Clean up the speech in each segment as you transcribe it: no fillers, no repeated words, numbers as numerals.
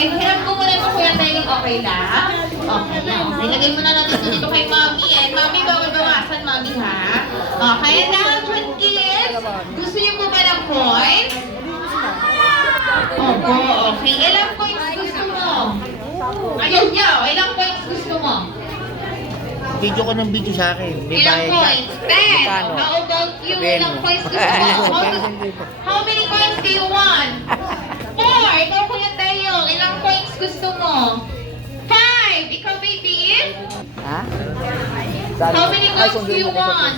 Okay, hirap ko muna yung Kuya Tenging, okay lang? Okay lang. Ilagay muna natin dito kay Mami. Mami, bawal bawasan, Mami, ha? Okay, now, kids, gusto niyo po ba ng coins? Opo, okay. Ilang coins gusto mo? Ayun niya, ilang coins gusto mo? Video ko ng video sa akin. May Ilang bayad ka. coins? 10. Magkano? How about you? Ben. Ilang coins gusto mo? How many coins do you want? 4. Ikaw, Kuya Tayo. Ilang coins gusto mo? 5. Ikaw, baby? Ha? How many coins do you want?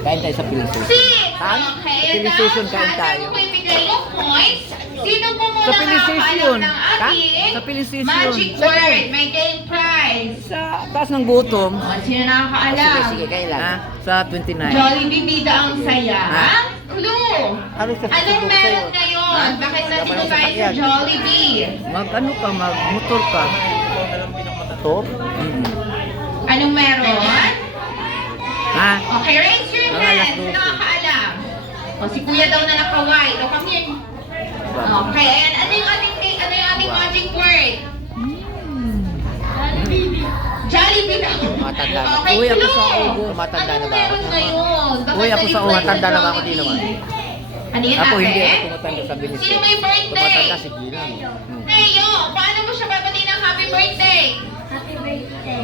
Kain tayo sa Philippines. 6. Ha? Okay. Philippines kain Now, tayo. ko ibigay yung coins. Sino po muna Sa Philippines yun. nakakaalam ng Ha? ating Sa Philippines magic yun. word? May game prize. Sa taas ng gutom. Sino nakakaalam? kailan? Ha? Sa 29. Jollibee Bida ang saya. Ha? Clue! Ano sa Anong Facebook meron sa'yo? ngayon? Ha? Bakit nandito Dapat tayo sa sasakyan. Jollibee? Mag-ano ka? Mag-motor ka. Motor? Anong meron? Ha? Okay, raise your Mga hand. alas Sino 12. nakakaalam? O, si Kuya daw na naka-white. O, come here. Okay, and ano yung ating magic word? Jollibee daw. Matanda na. Okay, Uy, ako sa clue. ugo. Matanda na Anong ba ako? meron ngayon? Bakit Uy, ako sa ugo. nalipay Matanda na ba ako? Jollibee? Di naman. Ano yun, Ako hindi ate? ako tumatanda sa bilis. Sino may birthday? Tumatanda si Gina. Neo, paano mo siya babatiin ng happy birthday? Happy birthday.